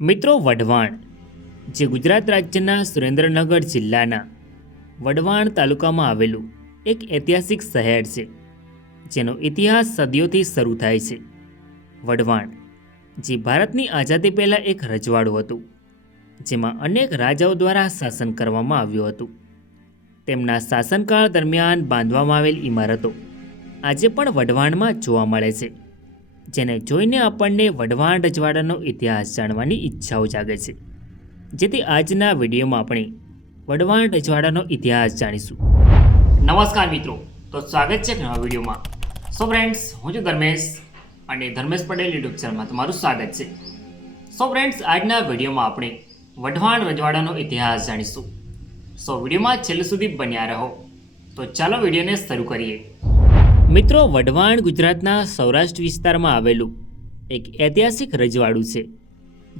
મિત્રો વઢવાણ જે ગુજરાત રાજ્યના સુરેન્દ્રનગર જિલ્લાના વઢવાણ તાલુકામાં આવેલું એક ઐતિહાસિક શહેર છે, જેનો ઇતિહાસ સદીઓથી શરૂ થાય છે. વઢવાણ જે ભારતની આઝાદી પહેલાં એક રજવાડું હતું, જેમાં અનેક રાજાઓ દ્વારા શાસન કરવામાં આવ્યું હતું. તેમના શાસનકાળ દરમિયાન બાંધવામાં આવેલ ઇમારતો આજે પણ વઢવાણમાં જોવા મળે છે, જેને જોઈને આપણને વઢવાણ રજવાડાનો ઇતિહાસ જાણવાની ઈચ્છાઓ જાગે છે. જેથી આજના વિડીયોમાં આપણે વઢવાણ રજવાડાનો ઇતિહાસ જાણીશું. નમસ્કાર મિત્રો, તો સ્વાગત છે નવા વિડીયોમાં. સો ફ્રેન્ડ્સ, હું છું ધર્મેશ અને ધર્મેશ પટેલ યુટ્યુબ ચેનલમાં તમારું સ્વાગત છે. સો ફ્રેન્ડ્સ, આજના વિડીયોમાં આપણે વઢવાણ રજવાડાનો ઇતિહાસ જાણીશું. સો વિડીયોમાં છેલ્લે સુધી બન્યા રહો. તો ચાલો વિડીયોને શરૂ કરીએ. મિત્રો, વઢવાણ ગુજરાતના સૌરાષ્ટ્ર વિસ્તારમાં આવેલું એક ઐતિહાસિક રજવાડું છે,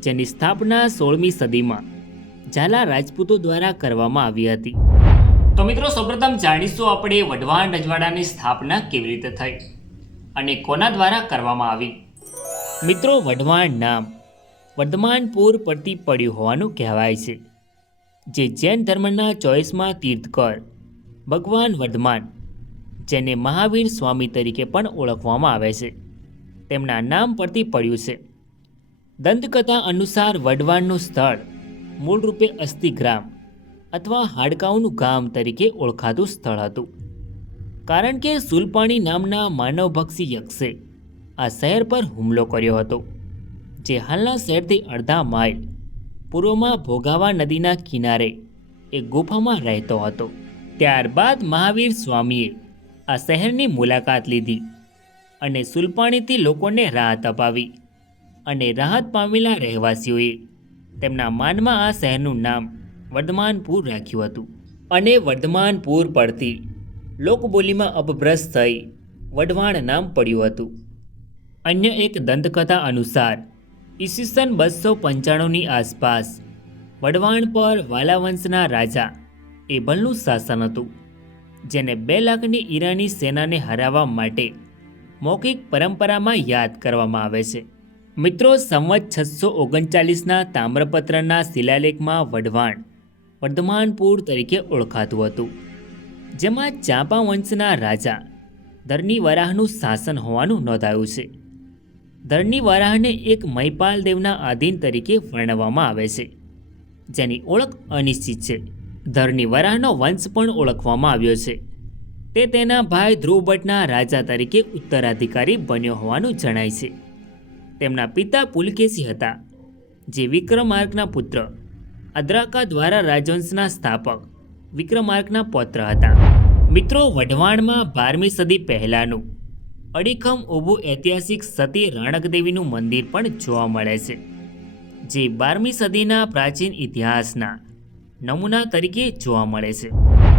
જેની સ્થાપના 16મી સદીમાં ઝાલા રાજપૂતો દ્વારા કરવામાં આવી હતી. તો મિત્રો, સૌપ્રથમ જાણીશું આપણે વઢવાણ રજવાડાની સ્થાપના કેવી રીતે થઈ અને કોના દ્વારા કરવામાં આવી. મિત્રો, વઢવાણ નામ વર્ધમાનપુર પરથી પડ્યું હોવાનું કહેવાય છે, જે જૈન ધર્મના 24મા તીર્થકર ભગવાન વર્ધમાન, જેને મહાવીર સ્વામી તરીકે પણ ઓળખવામાં આવે છે, તેમના નામ પરથી પડ્યું છે. દંતકથા અનુસાર વઢવાણનું સ્થળ મૂળરૂપે અસ્થિગ્રામ અથવા હાડકાઓનું ગામ તરીકે ઓળખાતું સ્થળ હતું, કારણ કે સુલપાણી નામના માનવભક્ષી યક્ષે આ શહેર પર હુમલો કર્યો હતો, જે હાલના શહેરથી અડધા માઇલ પૂર્વમાં ભોગાવા નદીના કિનારે એક ગુફામાં રહેતો હતો. ત્યારબાદ મહાવીર સ્વામીએ આ શહેરની મુલાકાત લીધી અને સુલપાણીથી લોકોને રાહત અપાવી, અને રાહત પામેલા રહેવાસીઓએ તેમના માનમાં આ શહેરનું નામ વર્ધમાનપુર રાખ્યું હતું. અને વર્ધમાનપુર પરથી લોકબોલીમાં અપભ્રષ્ટ થઈ વઢવાણ નામ પડ્યું હતું. અન્ય એક દંતકથા અનુસાર ઈસવીસન 295ની આસપાસ વઢવાણ પર વાલાવંશના રાજા એબલનું શાસન હતું, જેને 2 લાખની ઈરાની સેનાને હરાવવા માટે મૌખિક પરંપરામાં યાદ કરવામાં આવે છે. મિત્રો, સંવત 639ના તામ્રપત્રના શિલાલેખમાં વઢવાણ વર્ધમાનપુર તરીકે ઓળખાતું હતું, જેમાં ચાંપા વંશના રાજા ધરણીવરાહનું શાસન હોવાનું નોંધાયું છે. ધરણીવરાહને એક મહિપાલ દેવના આધીન તરીકે વર્ણવવામાં આવે છે, જેની ઓળખ અનિશ્ચિત છે. ધરણીવરાહનો વંશ પણ ઓળખવામાં આવ્યો છે. તે તેના ભાઈ ધ્રુવભટ્ટના રાજા તરીકે ઉત્તરાધિકારી બન્યો હોવાનું જણાય છે. તેમના પિતા પુલકેશી હતા, જે વિક્રમાર્કના પુત્ર અદ્રાકા દ્વારા રાજવંશના સ્થાપક વિક્રમાર્કના પૌત્ર હતા. મિત્રો, વઢવાણમાં 12મી સદી પહેલાંનું અડીખમ ઊભું ઐતિહાસિક સતી રાણકદેવીનું મંદિર પણ જોવા મળે છે, જે 12મી સદીના પ્રાચીન ઇતિહાસના નમૂના તરીકે જોવા મળે છે.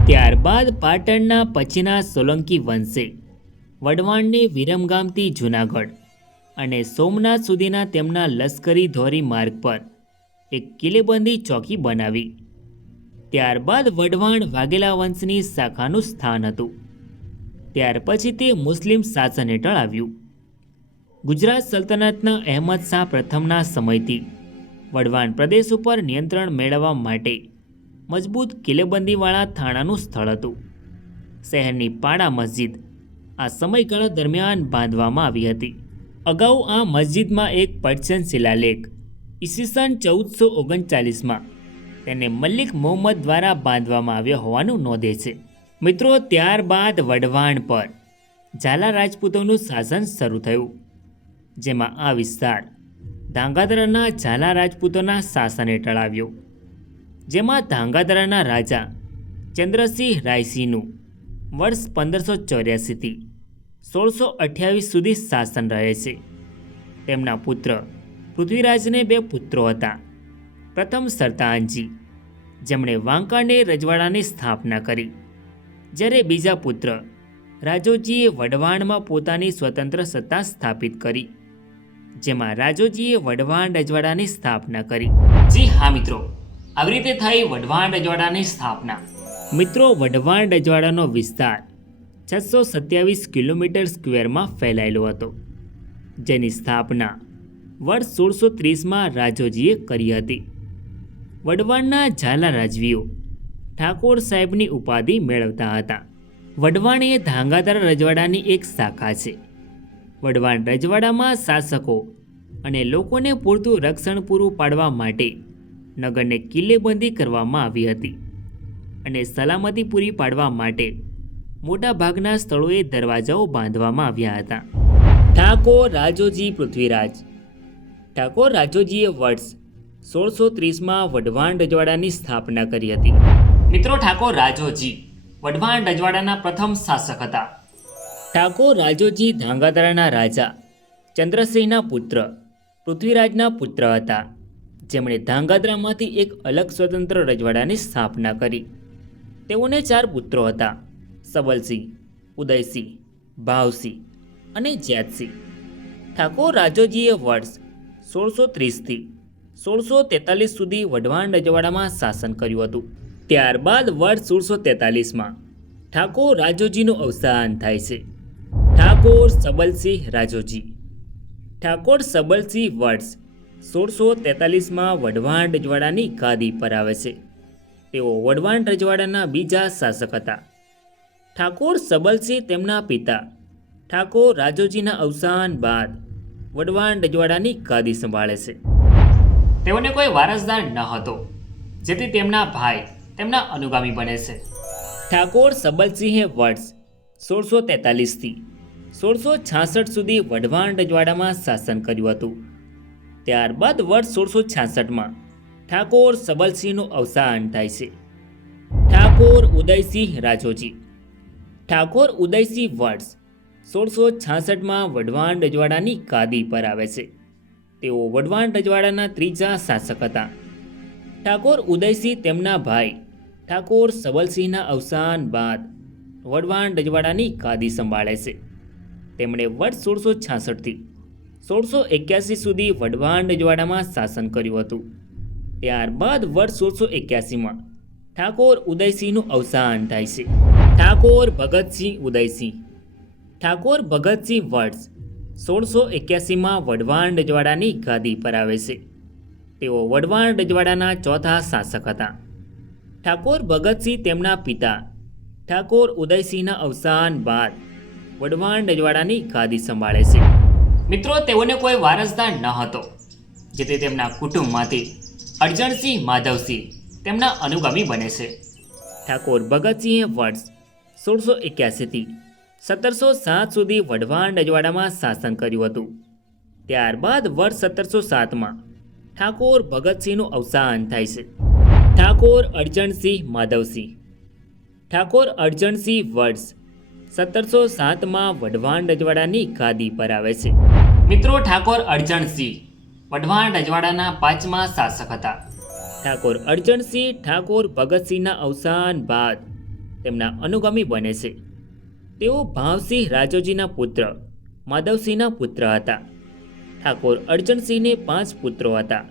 ત્યારબાદ પાટણના પછીના સોલંકી વંશે વઢવાણને વિરમગામથી જૂનાગઢ અને સોમનાથ સુધીના તેમના લશ્કરી ધોરી માર્ગ પર એક કિલ્લેબંધી ચોકી બનાવી. ત્યારબાદ વઢવાણ વાઘેલા વંશની શાખાનું સ્થાન હતું. ત્યાર પછી તે મુસ્લિમ શાસન હેઠળ આવ્યું. ગુજરાત સલ્તનતના અહેમદ શાહ પ્રથમના સમયથી વઢવાણ પ્રદેશ ઉપર નિયંત્રણ મેળવવા માટે મજબૂત કિલ્લેબંધીવાળા થાણાનું સ્થળ હતું. શહેરની પાડા મસ્જિદ આ સમયગાળા દરમિયાન બાંધવામાં આવી હતી. અગાઉ આ મસ્જિદમાં એક પર્શિયન શિલાલેખ ઈસવીસન 1439માં તેને મલિક મુહમ્મદ દ્વારા બાંધવામાં આવ્યો હોવાનું નોંધે છે. મિત્રો, ત્યારબાદ વઢવાણ પર ઝાલા રાજપૂતોનું શાસન શરૂ થયું, જેમાં આ વિસ્તાર ધાંગાધ્રાના ઝાલા રાજપૂતોના શાસન હેઠળ આવ્યો, જેમાં ધાંગાધ્રાના રાજા ચંદ્રસિંહ રાયસિંહનું વર્ષ 1584થી 1628 સુધી શાસન રહે છે. તેમના પુત્ર પૃથ્વીરાજને 2 પુત્રો હતા. પ્રથમ સરતાનજી, જેમણે વાંકાનેર રજવાડાની સ્થાપના કરી, જ્યારે બીજા પુત્ર રાજોજીએ વઢવાણમાં પોતાની સ્વતંત્ર સત્તા સ્થાપિત કરી, જેમાં રાજોજીએ વઢવાણ રજવાડાની સ્થાપના કરી. જી હા મિત્રો, આવી રીતે થઈ વઢવાણ રજવાડાની સ્થાપના. મિત્રો, વઢવાણ રજવાડાનો વિસ્તાર 627 કિલોમીટર સ્ક્વેરમાં ફેલાયેલો હતો, જેની સ્થાપના વર્ષ 1630માં રાજોજીએ કરી હતી. વઢવાણના ઝાલા રાજવીઓ ઠાકોર સાહેબની ઉપાધિ મેળવતા હતા. વઢવાણ એ ધાંગાધ્રા રજવાડાની એક શાખા છે. વઢવાણ રજવાડામાં શાસકો અને લોકોને પૂરતું રક્ષણ પૂરું પાડવા માટે નગરને કિલ્લેબંધી કરવામાં આવી હતી અને સલામતી પૂરી પાડવા માટે મોટાભાગના સ્થળોએ દરવાજાઓ બાંધવામાં આવ્યા હતા. ઠાકોર રાજોજી પૃથ્વીરાજ ઠાકોર રાજોજીએ વર્ષ 1630માં વઢવાણ રજવાડાની સ્થાપના કરી હતી. મિત્રો, ઠાકોર રાજોજી વઢવાણ રજવાડાના પ્રથમ શાસક હતા. ઠાકોર રાજોજી ધાંગાધ્રાના રાજા ચંદ્રસિંહના પુત્ર પૃથ્વીરાજના પુત્ર હતા, જેમણે ધાંગાધ્રામાંથી એક અલગ સ્વતંત્ર રજવાડાની સ્થાપના કરી. તેઓને 4 પુત્રો હતા: સબલસિંહ, ઉદયસિંહ, ભાવસિંહ અને જ્યાતસિંહ. ઠાકોર રાજોજીએ વર્ષ 1630થી 1643 સુધી વઢવાણ રજવાડામાં શાસન કર્યું હતું. ત્યારબાદ વર્ષ 1643માં ઠાકોર રાજોજીનું અવસાન થાય છે. ઠાકોર સબલસિંહ રાજોજી ઠાકોર સબલસિંહ વર્ષ 1643માં વઢવાણ રજવાડાની ગાદી પર આવે છે. તેઓ વઢવાણ રજવાડાના બીજા શાસક હતા. ઠાકોર સબલસિંહ તેમના પિતા ઠાકોર રાજોજીના અવસાન બાદ વઢવાણ રજવાડાની ગાદી સંભાળે છે. તેઓને કોઈ વારસદાર ન હતો, જેથી તેમના ભાઈ તેમના અનુગામી બને છે. ઠાકોર સબલસિંહે વર્ષ 1643થી 1666 સુધી વઢવાણ રજવાડામાં શાસન કર્યું હતું. ત્યારબાદ વર્ષ 1666માં ઠાકોર સબલસિંહનું અવસાન થાય છે. ઠાકોર ઉદયસિંહ રાજોજી ઠાકોર ઉદયસિંહ વર્ષ 1666માં વઢવાણ રજવાડાની ગાદી પર આવે છે. તેઓ વઢવાણ રજવાડાના ત્રીજા શાસક હતા. ઠાકોર ઉદયસિંહ તેમના ભાઈ ઠાકોર સબલસિંહના અવસાન બાદ વઢવાણ રજવાડાની ગાદી સંભાળે છે. તેમણે વર્ષ 1666થી 1681 સુધી વઢવાણ રજવાડામાં શાસન કર્યું હતું. ત્યારબાદ વર્ષ 1681માં ઠાકોર ઉદયસિંહનું અવસાન થાય છે. ઠાકોર ભગતસિંહ ઉદયસિંહ ઠાકોર ભગતસિંહ વર્ષ 1681માં વઢવાણ રજવાડાની ગાદી પર આવે છે. તેઓ વઢવાણ રજવાડાના ચોથા શાસક હતા. ઠાકોર ભગતસિંહ તેમના પિતા ઠાકોર ઉદયસિંહના અવસાન બાદ વઢવાણ રજવાડાની ગાદી સંભાળે છે. મિત્રો, તેઓને કોઈ વારસદાર ન હતો, જેથી તેમના કુટુંબમાંથી અરજણસિંહ માધવસિંહ તેમના અનુગામી બને છે. ઠાકોર ભગતસિંહે વર્ષ 1681થી 1707 સુધી વઢવાણ રજવાડામાં શાસન કર્યું હતું. ત્યારબાદ વર્ષ 1707માં ઠાકોર ભગતસિંહનું અવસાન થાય છે. ઠાકોર અરજણસિંહ માધવસિંહ ઠાકોર અરજણસિંહ વર્ષ 1707માં વઢવાણ રજવાડાની ગાદી પર આવે છે. મિત્રો, ઠાકોર અરજણસિંહ વઢવાણ રજવાડાના 5મા શાસક હતા. ઠાકોર અરજણસિંહ ઠાકોર ભગતસિંહના અવસાન બાદ તેમના અનુગામી બને છે. તેઓ ભાવસિંહ રાજોજીના પુત્ર માધવસિંહના પુત્ર હતા. ઠાકોર અરજણસિંહને 5 પુત્રો હતા.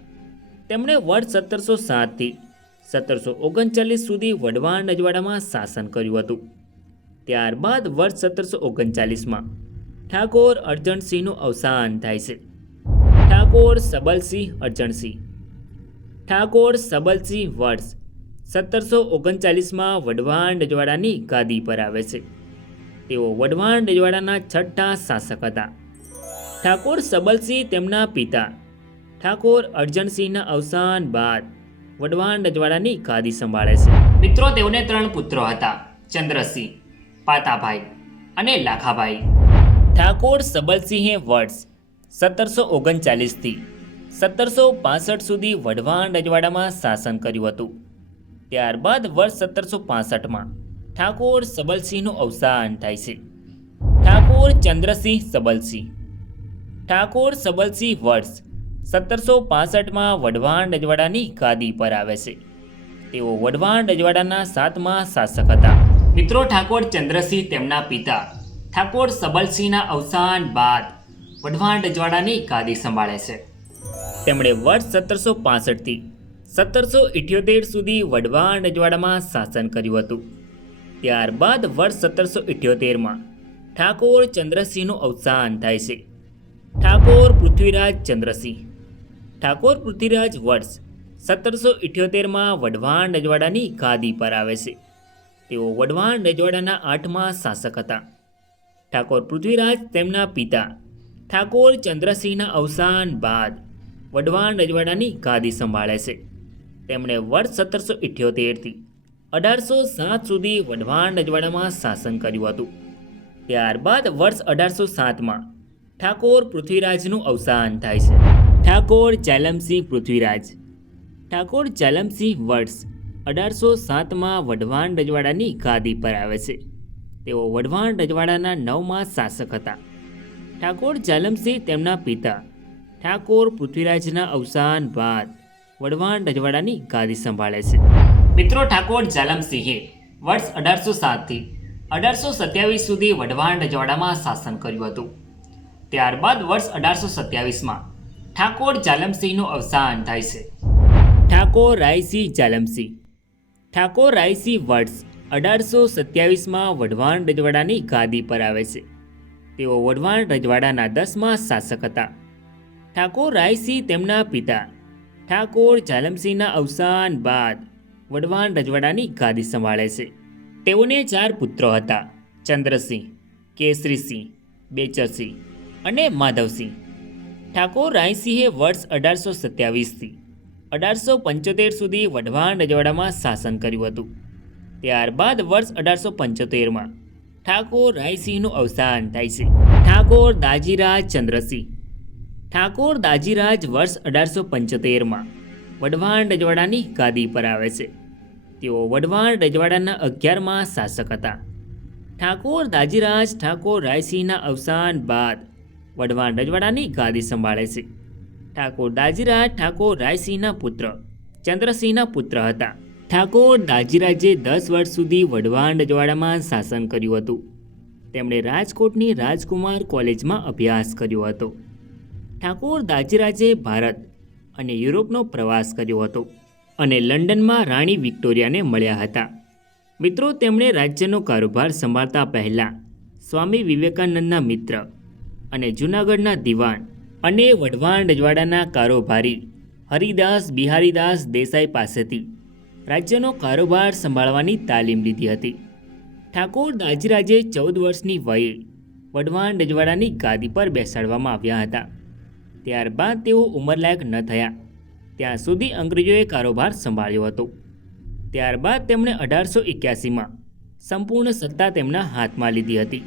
તેમણે વર્ષ 1707થી 1739 સુધી વઢવાણ રજવાડામાં શાસન કર્યું હતું. ત્યારબાદ વર્ષ 1739માં ઠાકોર અરજણસિંહનું અવસાન થાય છે. ઠાકોર સબલસિંહ અરજણસિંહ ઠાકોર સબલસિંહ વર્ષ 1739માં વઢવાણ રજવાડાની ગાદી પર આવે છે. તેઓ વઢવાણ રજવાડાના 6થા શાસક હતા. ઠાકોર સબલસિંહ તેમના પિતા ઠાકોર અરજણસિંહના અવસાન બાદ વઢવાણ રજવાડાની ગાદી સંભાળે છે. મિત્રો, તેઓને 3 પુત્રો હતા: ચંદ્રસિંહ, પાતાભાઈ અને લાખાભાઈ. ઠાકોર સબલસિંહે વર્ષ 1739થી 1765 સુધી વઢવાણ રજવાડામાં શાસન કર્યું હતું. ત્યારબાદ વર્ષ 1765માં ઠાકોર સબલસિંહનું અવસાન થાય છે. ઠાકોર ચંદ્રસિંહ સબલસિંહ ઠાકોર સબલસિંહ વર્ષ 1765માં વઢવાણ રજવાડાની ગાદી પર આવે છે. તેઓ વઢવાણ રજવાડાના 7મા શાસક હતા. મિત્રો, ઠાકોર ચંદ્રસિંહ તેમના પિતા ઠાકોર સબલસિંહના અવસાન બાદ વઢવાણ રજવાડાની ગાદી સંભાળે છે. તેમણે વર્ષ 1765થી 1778 સુધી વઢવાણ રજવાડામાં શાસન કર્યું હતું. ત્યારબાદ વર્ષ 1778માં ઠાકોર ચંદ્રસિંહનું અવસાન થાય છે. ઠાકોર પૃથ્વીરાજ ચંદ્રસિંહ. ઠાકોર પૃથ્વીરાજ વર્ષ 1778માં વઢવાણ રજવાડાની ગાદી પર આવે છે. તેઓ વઢવાણ રજવાડાના 8મા શાસક હતા. ઠાકોર પૃથ્વીરાજ તેમના પિતા ઠાકોર ચંદ્રસિંહના અવસાન બાદ વઢવાણ રજવાડાની ગાદી સંભાળે છે. તેમણે વર્ષ 1778થી 1807 સુધી વઢવાણ રજવાડામાં શાસન કર્યું હતું. ત્યારબાદ વર્ષ 1807માં ઠાકોર પૃથ્વીરાજનું અવસાન થાય છે. ઠાકોર ચાલમસિંહ પૃથ્વીરાજ. ઠાકોર ચાલમસિંહ વર્ષ 1807માં વઢવાણ રજવાડાની ગાદી પર આવે છે. તેઓ વઢવાણ રજવાડાના 9મા શાસક હતા. ઠાકોર ચાલમસિંહ તેમના પિતા ઠાકોર પૃથ્વીરાજના અવસાન બાદ વઢવાણ રજવાડાની ગાદી સંભાળે છે. મિત્રો, ઠાકોર ચાલમસિંહે વર્ષ 1807થી 1827 સુધી વઢવાણ રજવાડામાં શાસન કર્યું હતું. ત્યારબાદ વર્ષ 1827માં ઠાકોર ચાલમસિંહનું અવસાન થાય છે. ઠાકોર રાયસિંહ ચાલમસિંહ. ઠાકોર રાયસિંહ વર્ષ 1827માં વઢવાણ રજવાડાની ગાદી પર આવે છે. તેઓ વઢવાણ રજવાડાના 10મા શાસક હતા. ઠાકોર રાયસિંહ તેમના પિતા ઠાકોર ચાલમસિંહના અવસાન બાદ વઢવાણ રજવાડાની ગાદી સંભાળે છે. તેઓને 4 પુત્રો હતા: ચંદ્રસિંહ, કેસરીસિંહ, બેચરસિંહ અને માધવસિંહ. ઠાકોર રાયસિંહે વર્ષ 1827થી 1875 સુધી વઢવાણ રજવાડામાં શાસન કર્યું હતું. ત્યારબાદ વર્ષ 1875માં ઠાકોર રાયસિંહનું અવસાન થાય છે. ઠાકોર દાજીરાજ ચંદ્રસિંહ. ઠાકોર દાજીરાજ વર્ષ 1875માં વઢવાણ રજવાડાની ગાદી પર આવે છે. તેઓ વઢવાણ રજવાડાના 11મા શાસક હતા. ઠાકોર દાજીરાજ ઠાકોર રાયસિંહના અવસાન બાદ વઢવાણ રજવાડાની ગાદી સંભાળે છે. ઠાકોર દાજીરાજ ઠાકોર રાયસિંહના પુત્ર ચંદ્રસિંહના પુત્ર હતા. ઠાકોર દાજીરાજે 10 વર્ષ સુધી વઢવાણ રજવાડામાં શાસન કર્યું હતું. તેમણે રાજકોટની રાજકુમાર કોલેજમાં અભ્યાસ કર્યો હતો. ઠાકોર દાજીરાજે ભારત અને યુરોપનો પ્રવાસ કર્યો હતો અને લંડનમાં રાણી વિક્ટોરિયાને મળ્યા હતા. મિત્રો, તેમણે રાજ્યનો કારોબાર સંભાળતા પહેલાં સ્વામી વિવેકાનંદના મિત્ર અને જૂનાગઢના દિવાન અને વઢવાણ રજવાડાના કારોબારી હરિદાસ બિહારીદાસ દેસાઈ પાસેથી રાજ્યનો કારોબાર સંભાળવાની તાલીમ લીધી હતી. ઠાકોર દાજીરાજે 14 વર્ષની વયે વઢવાણ રજવાડાની ગાદી પર બેસાડવામાં આવ્યા હતા. ત્યારબાદ તેઓ ઉંમરલાયક ન થયા ત્યાં સુધી અંગ્રેજોએ કારોબાર સંભાળ્યો હતો. ત્યારબાદ તેમણે 1881માં સંપૂર્ણ સત્તા તેમના હાથમાં લીધી હતી.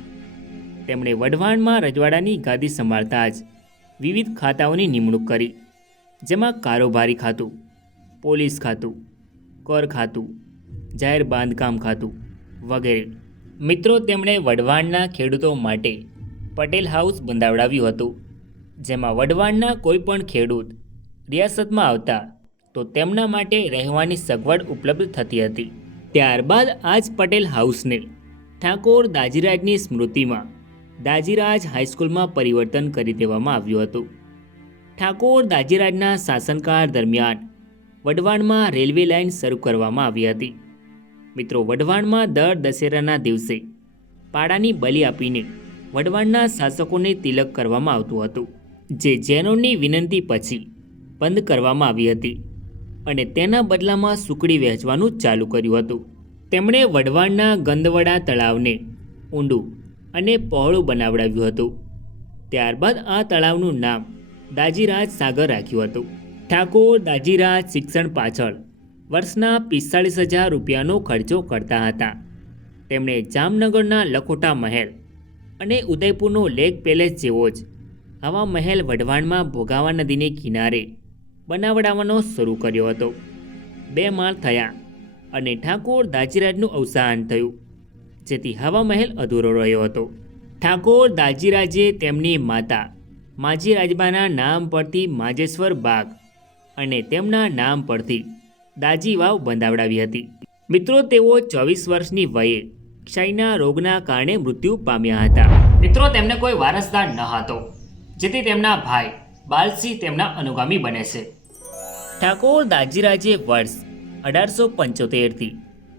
તેમણે વઢવાણમાં રજવાડાની ગાદી સંભાળતા જ વિવિધ ખાતાઓની નિમણૂક કરી, જેમાં કારોબારી ખાતું, પોલીસ ખાતું, કર ખાતું, જાહેર બાંધકામ ખાતું વગેરે. મિત્રો, તેમણે વઢવાણના ખેડૂતો માટે પટેલ હાઉસ બંધાવડાવ્યું હતું, જેમાં વઢવાણના કોઈ પણ ખેડૂત રિયાસતમાં આવતા તો તેમના માટે રહેવાની સગવડ ઉપલબ્ધ થતી હતી. ત્યારબાદ આ જ પટેલ હાઉસને ઠાકોર દાજીરાજની સ્મૃતિમાં દાજીરાજ હાઈસ્કૂલમાં પરિવર્તન કરી દેવામાં આવ્યું હતું. ઠાકોર દાજીરાજના શાસનકાળ દરમિયાન વઢવાણમાં રેલવે લાઇન શરૂ કરવામાં આવી હતી. મિત્રો, વઢવાણમાં દર દશેરાના દિવસે પાડાની બલિ આપીને વઢવાણના શાસકોને તિલક કરવામાં આવતું હતું, જે જૈનોની વિનંતી પછી બંધ કરવામાં આવી હતી અને તેના બદલામાં સુકડી વહેંચવાનું ચાલુ કર્યું હતું. તેમણે વઢવાણના ગંદવડા તળાવને ઊંડું અને પહોળું બનાવડાવ્યું હતું. ત્યારબાદ આ તળાવનું નામ દાજીરાજ સાગર રાખ્યું હતું. ઠાકોર દાજીરાજ શિક્ષણ પાછળ વર્ષના 45,000 રૂપિયાનો ખર્ચો કરતા હતા. તેમણે જામનગરના લખોટા મહેલ અને ઉદયપુરનો લેક પેલેસ જેવો જ આવા મહેલ વઢવાણમાં ભોગાવા નદીને કિનારે બનાવડાવવાનો શરૂ કર્યો હતો. 2 માળ થયા અને ઠાકોર દાજીરાજનું અવસાન થયું, જેથી હવા મહેલ અધૂરો રહ્યો હતો. ઠાકોર દાજીરાજે તેમની માતા માજી રાજબાના નામ પરથી માજેશ્વર બાગ અને તેમના નામ પરથી દાજી વાવ બંધાવડાવી હતી. મિત્રો, તેઓ 24 વર્ષની વયે ક્ષયના રોગના કારણે મૃત્યુ પામ્યા હતા. મિત્રો, તેમને કોઈ વારસદાર ન હતો, જેથી તેમના ભાઈ બાલસિંહ તેમના અનુગામી બને છે. ઠાકોર દાજીરાજે વર્ષ 1875થી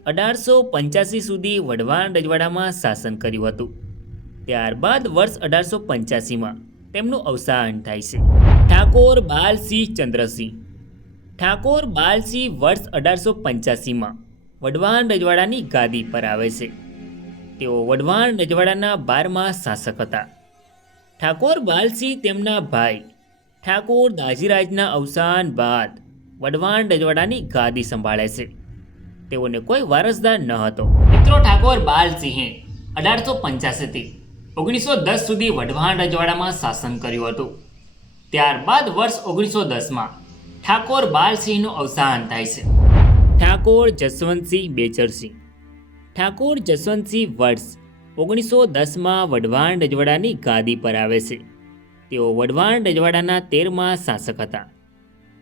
1885 સુધી વઢવાણ રજવાડામાં શાસન કર્યું હતું. ત્યારબાદ વર્ષ 1885માં તેમનું અવસાન થાય છે. ઠાકોર બાલસિંહ ચંદ્રસિંહ. ઠાકોર બાલસિંહ વર્ષ 1885માં વઢવાણ રજવાડાની ગાદી પર આવે છે. તેઓ વઢવાણ રજવાડાના 12મા શાસક હતા. ઠાકોર બાલસિંહ તેમના ભાઈ ઠાકોર દાજીરાજના અવસાન બાદ વઢવાણ રજવાડાની ગાદી સંભાળે છે. તેઓને કોઈ વારસદાર ન હતો. મિત્રો, ઠાકોર બાલસિંહે 1885થી 1910 સુધી વઢવાણ રજવાડામાં શાસન કર્યું હતું. ત્યારબાદ વર્ષ 1910માં ઠાકોર બાલસિંહનું અવસાન થાય છે. ઠાકોર જસવંતસિંહ બેચરસિંહ. ઠાકોર જસવંતસિંહ વર્ષ 1910માં વઢવાણ રજવાડાની ગાદી પર આવે છે. તેઓ વઢવાણ રજવાડાના 13મા શાસક હતા.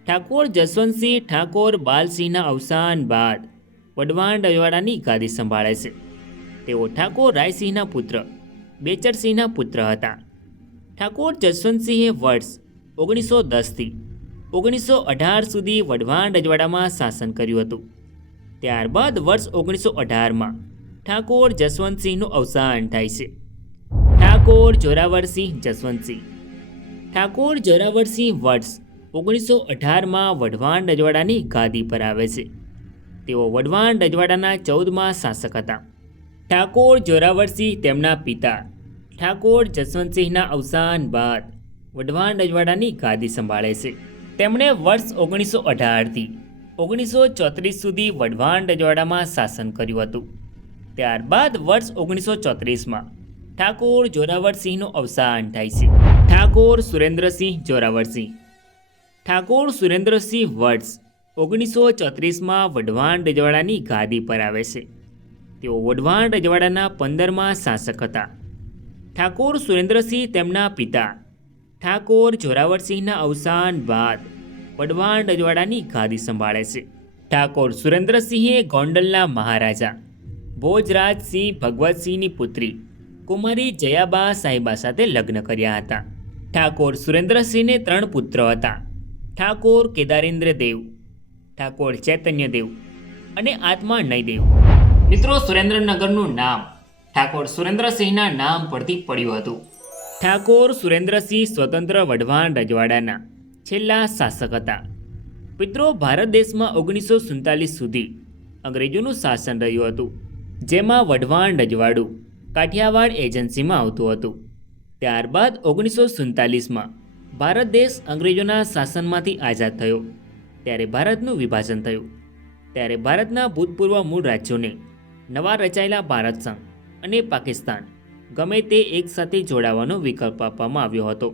ઠાકોર જસવંતસિંહ ઠાકોર બાલસિંહના અવસાન બાદ વઢવાણ રજવાડાની ગાદી સંભાળે છે. તેઓ ઠાકોર રાયસિંહના પુત્ર બેચરસિંહના પુત્ર હતા. ઠાકોર જસવંતસિંહે વર્ષ 1910થી 1918 સુધી વઢવાણ રજવાડામાં શાસન કર્યું હતું. ત્યારબાદ વર્ષ 1918માં ઠાકોર જસવંતસિંહનું અવસાન થાય છે. ઠાકોર જોરાવરસિંહ જસવંતસિંહ. ઠાકોર જોરાવરસિંહ વર્ષ 1918માં વઢવાણ રજવાડાની ગાદી પર આવે છે. તેઓ વઢવાણ રજવાડાના 14મા શાસક હતા. ઠાકોર જોરાવરસિંહ તેમના પિતા ઠાકોર જસવંતસિંહના અવસાન બાદ વઢવાણ રજવાડાની ગાદી સંભાળે છે. તેમણે વર્ષ 1918થી 1934 સુધી વઢવાણ રજવાડામાં શાસન કર્યું હતું. ત્યારબાદ વર્ષ 1934માં ઠાકોર જોરાવરસિંહનું અવસાન થાય છે. ઠાકોર સુરેન્દ્રસિંહ જોરાવરસિંહ. ઠાકોર સુરેન્દ્રસિંહ વર્ષ 1934માં વઢવાણ રજવાડાની ગાદી પર આવે છે. તેઓ વઢવાણ રજવાડાના 15મા શાસક હતા. ઠાકોર સુરેન્દ્રસિંહ તેમના પિતા ઠાકોર જોરાવરસિંહના અવસાન બાદ વઢવાણ રજવાડાની ગાદી સંભાળે છે. ઠાકોર સુરેન્દ્રસિંહે ગોંડલના મહારાજા ભોજરાજસિંહ ભગવતસિંહની પુત્રી કુમારી જયાબા સાહિબા સાથે લગ્ન કર્યા હતા. ઠાકોર સુરેન્દ્રસિંહને 3 પુત્ર હતા: ઠાકોર કેદારેન્દ્ર દેવ, ઠાકોર ચૈતન્યદેવ અને આત્માનયદેવ. મિત્રો, સુરેન્દ્રનગરનું નામ ઠાકોર સુરેન્દ્રસિંહના નામ પરથી પડ્યું હતું. ઠાકોર સુરેન્દ્રસિંહ સ્વતંત્ર વઢવાણ રજવાડાના છેલ્લા શાસક હતા. મિત્રો, ભારત દેશમાં 1947 સુધી અંગ્રેજોનું શાસન રહ્યું હતું, જેમાં વઢવાણ રજવાડું કાઠિયાવાડ એજન્સીમાં આવતું હતું. ત્યારબાદ 1947માં ભારત દેશ અંગ્રેજોના શાસનમાંથી આઝાદ થયો. ત્યારે ભારતનું વિભાજન થયું. ત્યારે ભારતના ભૂતપૂર્વ મૂળ રાજ્યોને નવા રચાયેલા ભારત સંઘ અને પાકિસ્તાન ગમે તે એકસાથે જોડાવાનો વિકલ્પ આપવામાં આવ્યો હતો.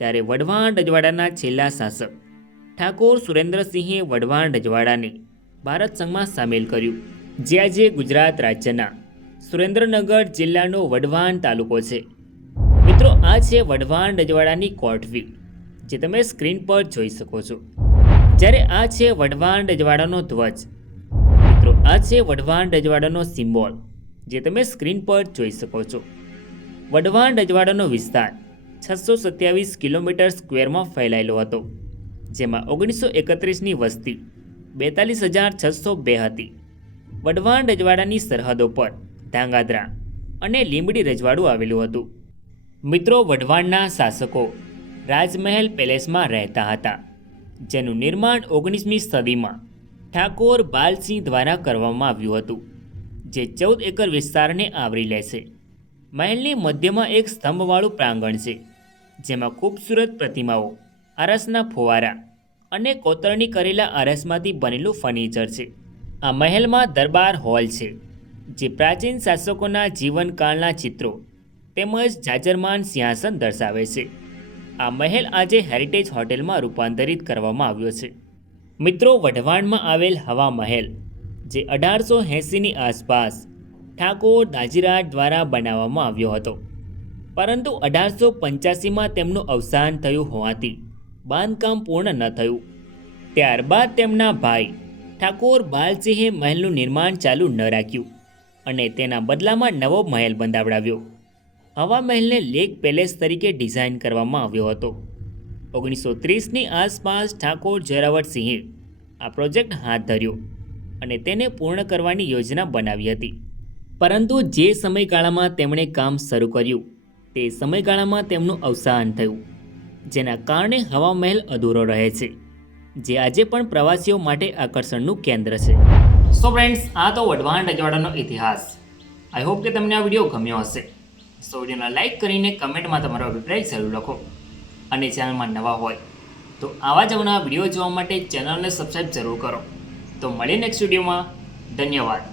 ત્યારે વઢવાણ રજવાડાના છેલ્લા શાસક ઠાકોર સુરેન્દ્રસિંહે વઢવાણ રજવાડાને ભારત સંઘમાં સામેલ કર્યું, જે આજે ગુજરાત રાજ્યના સુરેન્દ્રનગર જિલ્લાનો વઢવાણ તાલુકો છે. મિત્રો, આ છે વઢવાણ રજવાડાની કોટવી, જે તમે સ્ક્રીન પર જોઈ શકો છો. જ્યારે આ છે વઢવાણ રજવાડાનો ધ્વજ. મિત્રો, આ છે વઢવાણ રજવાડાનો સિમ્બોલ, જે તમે સ્ક્રીન પર જોઈ શકો છો. વઢવાણ રજવાડાનો વિસ્તાર 627 કિલોમીટર સ્ક્વેરમાં ફેલાયેલો હતો, જેમાં 1931ની વસ્તી 42,602 હતી. વઢવાણ રજવાડાની સરહદો પર ધાંગાધ્રા અને લીંબડી રજવાડું આવેલું હતું. મિત્રો, વઢવાણના શાસકો રાજમહેલ પેલેસમાં રહેતા હતા, જેનું નિર્માણ 19મી સદીમાં ઠાકોર બાલસિંહ દ્વારા કરવામાં આવ્યું હતું, જે 14 એકર વિસ્તારને આવરી લે છે. મહેલની મધ્યમાં એક સ્તંભવાળું પ્રાંગણ છે, જેમાં ખૂબસૂરત પ્રતિમાઓ, આરસના ફુવારા અને કોતરણી કરેલા આરસમાંથી બનેલું ફર્નિચર છે. આ મહેલમાં દરબાર હોલ છે, જે પ્રાચીન શાસકોના જીવનકાળના ચિત્રો તેમજ જાજરમાન સિંહાસન દર્શાવે છે. આ મહેલ આજે હેરિટેજ હોટેલમાં રૂપાંતરિત કરવામાં આવ્યો છે. મિત્રો, વઢવાણમાં આવેલ હવા મહેલ, જે 1880ની આસપાસ ઠાકોર દાજીરાજ દ્વારા બનાવવામાં આવ્યો હતો, પરંતુ 1885માં તેમનું અવસાન થયું હોવાથી બાંધકામ પૂર્ણ ન થયું. ત્યારબાદ તેમના ભાઈ ઠાકોર બાલસિંહે મહેલનું નિર્માણ ચાલુ ન રાખ્યું અને તેના બદલામાં નવો મહેલ બંધાવડાવ્યો. હવા મહેલને લેક પેલેસ તરીકે ડિઝાઇન કરવામાં આવ્યો હતો. 1930ની આસપાસ ઠાકોર જોરાવરસિંહે આ પ્રોજેક્ટ હાથ ધર્યો અને તેને પૂર્ણ કરવાની યોજના બનાવી હતી. પરંતુ જે સમયગાળામાં તેમણે કામ શરૂ કર્યું તે સમયગાળામાં તેમનું અવસાન થયું. જેના કારણે હવા મહેલ અધૂરો રહે છે, જે આજે પણ પ્રવાસીઓ માટે આકર્ષણનું કેન્દ્ર છે. સો ફ્રેન્ડ્સ, આ તો વઢવાણ રજવાડાનો ઇતિહાસ. આઈ હોપ કે તમને આ વિડીયો ગમ્યો હશે. સો વિડીયોને લાઇક કરીને કમેન્ટમાં તમારો અભિપ્રાય જરૂર લખો. અને ચેનલમાં નવા હોય તો આવા જ અવનવા વિડીયો જોવા માટે ચેનલને સબસ્ક્રાઈબ જરૂર કરો. તો મળીએ નેક્સ્ટ વિડીયોમાં. ધન્યવાદ.